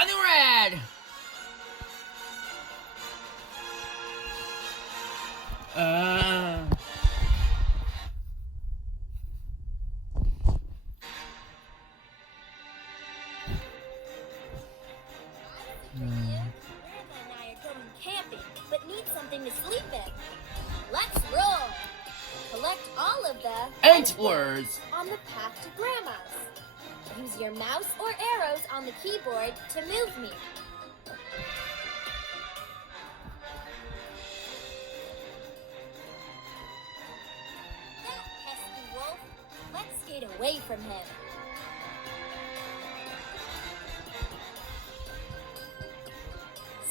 on the red. But need something to sleep in. Let's roll. Collect all of the Antlers on the path to Grandma's. Use your mouse or arrows on the keyboard to move me. That pesky wolf. Let's skate away from him.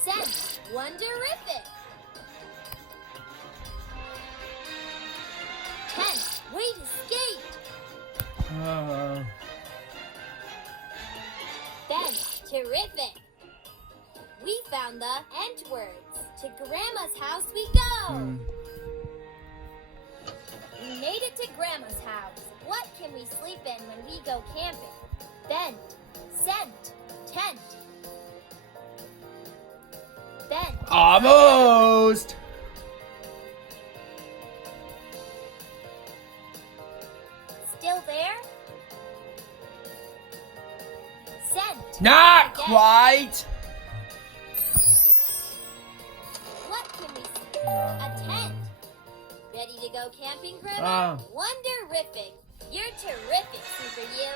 Sense wonderific. 10. Way to skate. Ben, terrific. We found the end words. To Grandma's house we go. We made it to Grandma's house. What can we sleep in when we go camping? Bent, scent, tent. Bent. almost. Still there? Scent. Not Again. quite. What can we see? A tent. Ready to go camping, Grandma? Wonderific. You're terrific, Super You.